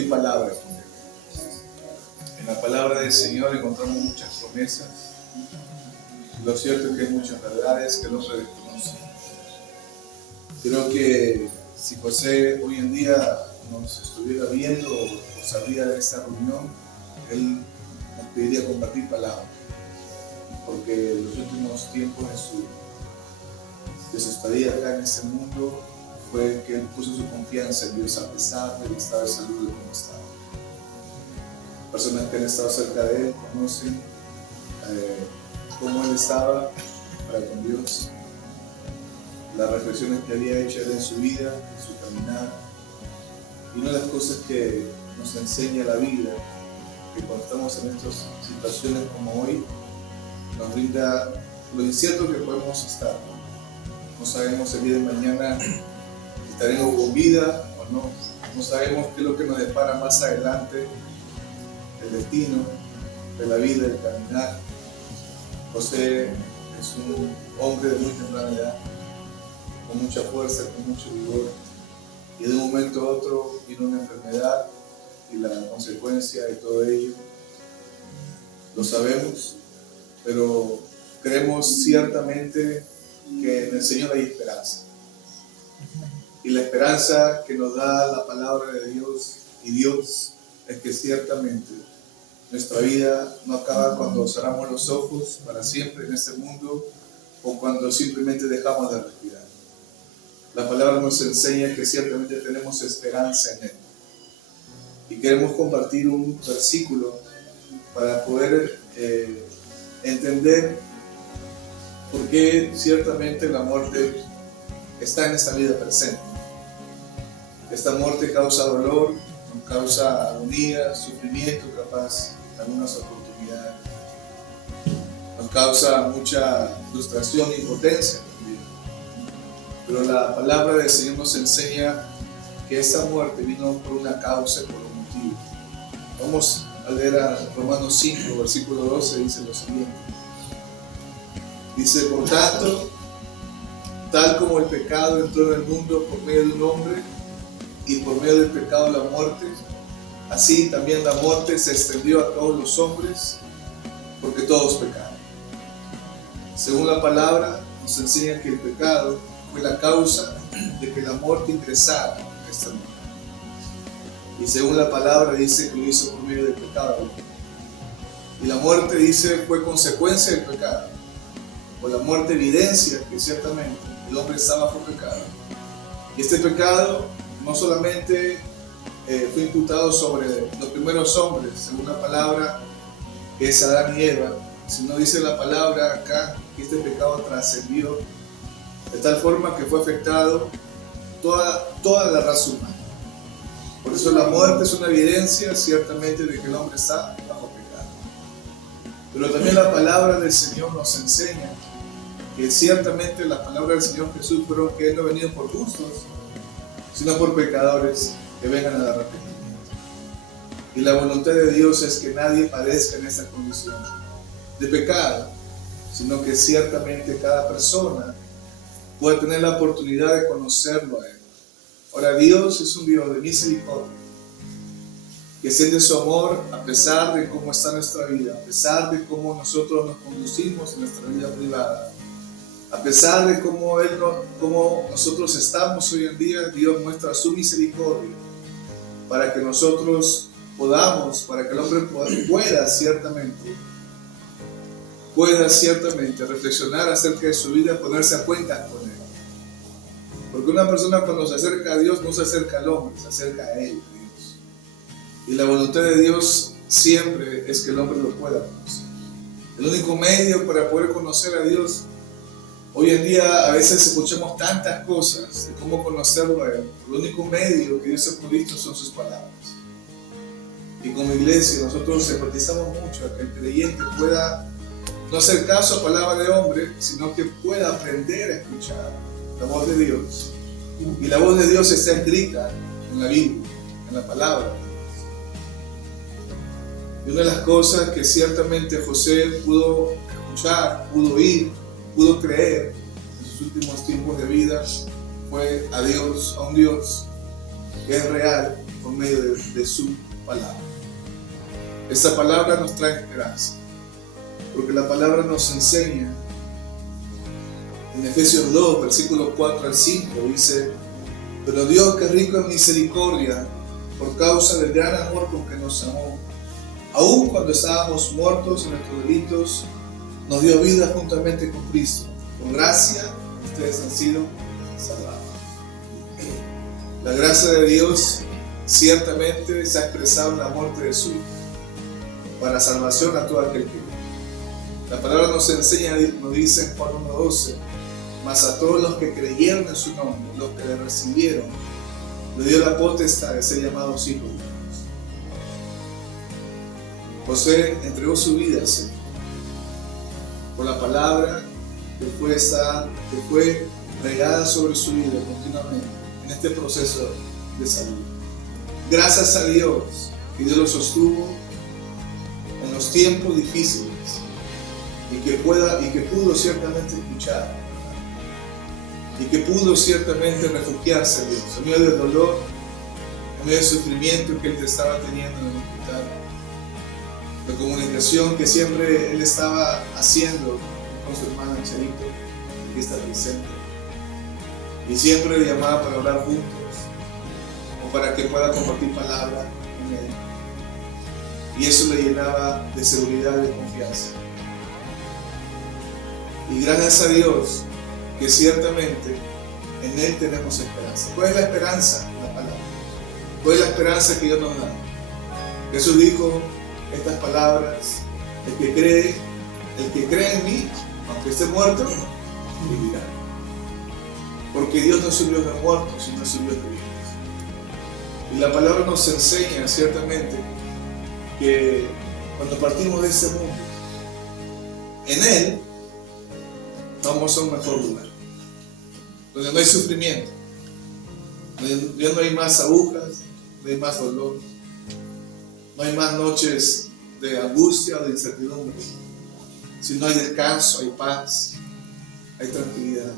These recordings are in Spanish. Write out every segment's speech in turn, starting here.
compartir palabras. En la palabra del Señor encontramos muchas promesas. Lo cierto es que hay muchas verdades que el hombre desconoce. Creo que si José hoy en día nos estuviera viendo o sabría de esta reunión, él nos pediría compartir palabras. Porque en los últimos tiempos de su estadía acá en este mundo fue que él puso su confianza en Dios a pesar del estado de salud de cómo estaba. Personas que han estado cerca de él conocen cómo él estaba para con Dios, las reflexiones que había hecho él en su vida, en su caminar. Y una de las cosas que nos enseña la vida, que cuando estamos en estas situaciones como hoy, nos brinda lo incierto que podemos estar. No sabemos el día de mañana si estaremos con vida o no. No sabemos qué es lo que nos depara más adelante, el destino de la vida, el caminar. José es un hombre de muy temprana edad, con mucha fuerza, con mucho vigor, y de un momento a otro vino una enfermedad y la consecuencia de todo ello lo sabemos, pero creemos ciertamente que en el Señor hay esperanza, y la esperanza que nos da la palabra de Dios y Dios es que ciertamente nuestra vida no acaba cuando cerramos los ojos para siempre en este mundo o cuando simplemente dejamos de respirar. La palabra nos enseña que ciertamente tenemos esperanza en Él. Y queremos compartir un versículo para poder entender por qué ciertamente la muerte está en esta vida presente. Esta muerte causa dolor, causa agonía, sufrimiento, capaz en algunas oportunidades. Nos causa mucha frustración e impotencia también. Pero la palabra del Señor nos enseña que esta muerte vino por una causa y por un motivo. Vamos a leer a Romanos 5, versículo 12, dice lo siguiente. Dice, por tanto, tal como el pecado entró en el mundo por medio de un hombre, y por medio del pecado la muerte, así también la muerte se extendió a todos los hombres, porque todos pecaron. Según la palabra, nos enseña que el pecado fue la causa de que la muerte ingresara a esta vida. Y según la palabra dice que lo hizo por medio del pecado. Y la muerte, dice, fue consecuencia del pecado. O la muerte evidencia que ciertamente el hombre está bajo pecado. Y este pecado no solamente fue imputado sobre los primeros hombres, según la palabra que es Adán y Eva, sino dice la palabra acá que este pecado trascendió de tal forma que fue afectado toda la raza humana. Por eso la muerte es una evidencia ciertamente de que el hombre está bajo pecado. Pero también la palabra del Señor nos enseña que ciertamente las palabras del Señor Jesús fueron que Él no ha venido por justos, sino por pecadores que vengan al arrepentimiento. Y la voluntad de Dios es que nadie padezca en esta condición de pecado, sino que ciertamente cada persona pueda tener la oportunidad de conocerlo a Él. Ahora, Dios es un Dios de misericordia, que siente su amor a pesar de cómo está nuestra vida, a pesar de cómo nosotros nos conducimos en nuestra vida privada. A pesar de cómo nosotros estamos hoy en día, Dios muestra su misericordia para que nosotros podamos, para que el hombre pueda ciertamente reflexionar acerca de su vida, ponerse a cuenta con Él. Porque una persona cuando se acerca a Dios no se acerca al hombre, se acerca a Él, a Dios. Y la voluntad de Dios siempre es que el hombre lo pueda conocer. El único medio para poder conocer a Dios. Hoy en día a veces escuchamos tantas cosas de cómo conocerlo a Él. El único medio que Dios ha provisto son sus palabras. Y como iglesia nosotros enfatizamos mucho a que el creyente pueda no hacer caso a palabra de hombre, sino que pueda aprender a escuchar la voz de Dios. Y la voz de Dios está escrita en la Biblia, en la palabra. Y una de las cosas que ciertamente José pudo escuchar, pudo oír, pudo creer en sus últimos tiempos de vida fue a Dios, a un Dios que es real por medio de su palabra. Esta palabra nos trae esperanza, porque la palabra nos enseña. En Efesios 2, versículos 4 al 5, dice: pero Dios, que es rico en misericordia, por causa del gran amor con que nos amó, aun cuando estábamos muertos en nuestros delitos, nos dio vida juntamente con Cristo. Por gracia, ustedes han sido salvados. La gracia de Dios ciertamente se ha expresado en la muerte de su Hijo, para salvación a todo aquel que vive. La palabra nos enseña, nos dice en Juan 1:12: mas a todos los que creyeron en su nombre, los que le recibieron, le dio la potestad de ser llamados hijos de Dios. José entregó su vida al Señor por la palabra que fue regada sobre su vida continuamente en este proceso de salud. Gracias a Dios, que Dios lo sostuvo en los tiempos difíciles y que pudo ciertamente escuchar y que pudo ciertamente refugiarse en Dios en medio del dolor, en medio del sufrimiento que él estaba teniendo en el hospital, la comunicación que siempre él estaba haciendo con su hermana Charito, que está presente, y siempre le llamaba para hablar juntos o para que pueda compartir palabra con él, y eso le llenaba de seguridad y de confianza. Y gracias a Dios que ciertamente en Él tenemos esperanza. ¿Cuál es la esperanza? La palabra. ¿Cuál es la esperanza que Dios nos da? Jesús dijo estas palabras: el que cree en mí, aunque esté muerto, vivirá. Porque Dios no es un Dios de muertos, sino es un Dios de vivos. Y la palabra nos enseña ciertamente que cuando partimos de este mundo, en Él vamos a un mejor lugar, donde no hay sufrimiento, donde no hay más agujas, no hay más dolor, no hay más noches de angustia o de incertidumbre, sino hay descanso, hay paz, hay tranquilidad,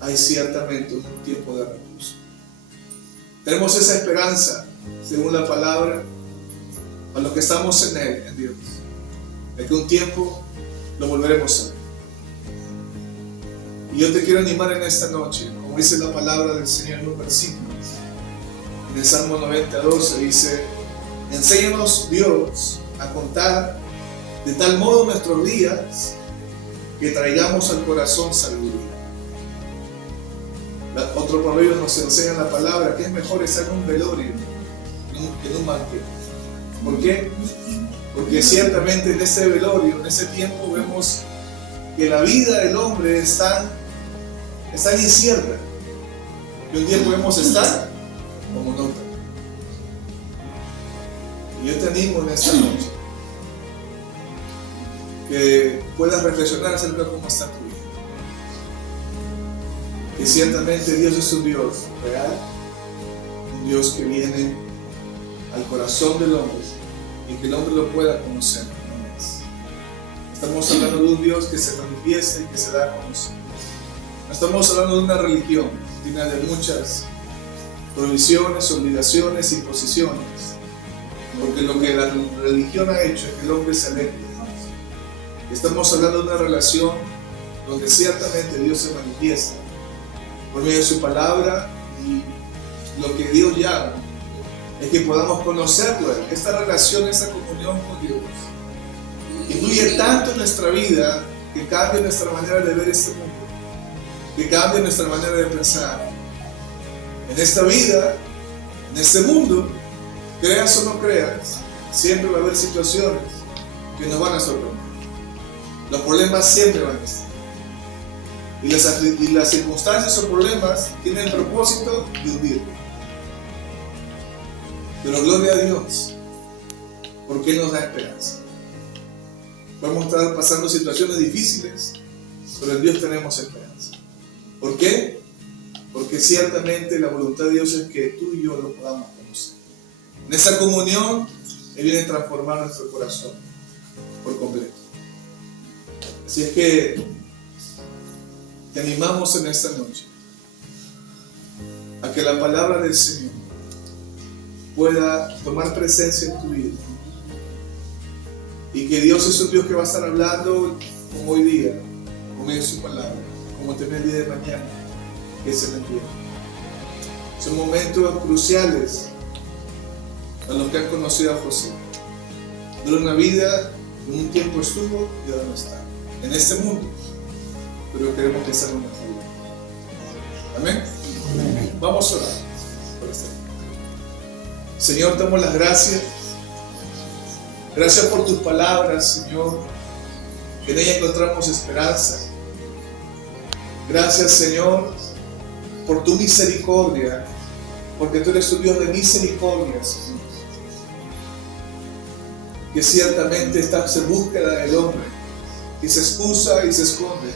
hay ciertamente un tiempo de reposo. Tenemos esa esperanza, según la palabra, a los que estamos en Él, en Dios, de que un tiempo lo volveremos a ver. Y yo te quiero animar en esta noche, como dice la palabra del Señor en los versículos. En el Salmo 90:12 dice: enséñanos, Dios, a contar de tal modo nuestros días que traigamos al corazón sabiduría. Otro proverbio nos enseña en la palabra que es mejor estar en un velorio que en un banquete. ¿Por qué? Porque ciertamente en ese velorio, en ese tiempo, vemos que la vida del hombre es tan incierta que un día podemos estar como no. Y yo te animo en esta noche que puedas reflexionar acerca de cómo está tu vida. Que ciertamente Dios es un Dios real, un Dios que viene al corazón del hombre y que el hombre lo pueda conocer como es. Estamos hablando de un Dios que se manifiesta y que se da a conocer. No estamos hablando de una religión llena de muchas prohibiciones, obligaciones y imposiciones, porque lo que la religión ha hecho es que el hombre se aleje de Dios. Estamos hablando de una relación donde ciertamente Dios se manifiesta por medio de su palabra, y lo que Dios llama es que podamos conocerlo. Esta relación, esta comunión con Dios influye tanto en nuestra vida que cambia nuestra manera de ver este mundo, que cambia nuestra manera de pensar. En esta vida, en este mundo, creas o no creas, siempre va a haber situaciones que nos van a sorprender. Los problemas siempre van a estar. Y las circunstancias o problemas tienen el propósito de hundirnos. Pero gloria a Dios, porque Él nos da esperanza. Vamos a estar pasando situaciones difíciles, pero en Dios tenemos esperanza. ¿Por qué? Porque ciertamente la voluntad de Dios es que tú y yo lo podamos conocer. En esa comunión, Él viene a transformar nuestro corazón por completo. Así es que te animamos en esta noche a que la palabra del Señor pueda tomar presencia en tu vida. Y que Dios es un Dios que va a estar hablando como hoy día, como en su palabra, como también el día de mañana, que se le entiende. Son momentos cruciales a los que han conocido a José. Durante una vida, en un tiempo estuvo y ahora no está. En este mundo, pero queremos que sea lo mejor. Amén. Amén. Vamos a orar por este día. Señor, te damos las gracias. Gracias por tus palabras, Señor, que en ella encontramos esperanza. Gracias, Señor, por tu misericordia, porque tú eres un Dios de misericordia, Señor, que ciertamente estás en búsqueda del hombre, que se excusa y se esconde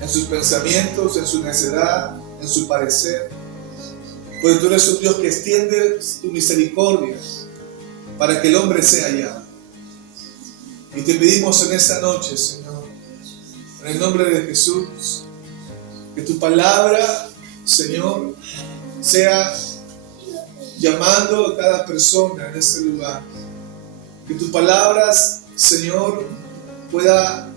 en sus pensamientos, en su necedad, en su parecer. Porque tú eres un Dios que extiende tu misericordia para que el hombre sea hallado. Y te pedimos en esta noche, Señor, en el nombre de Jesús, que tu palabra, Señor, sea llamando a cada persona en este lugar. Que tu palabra, Señor, pueda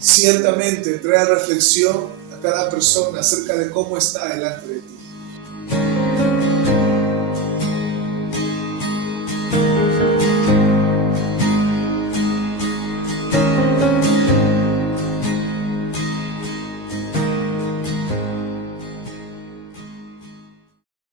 ciertamente traer reflexión a cada persona acerca de cómo está delante de ti.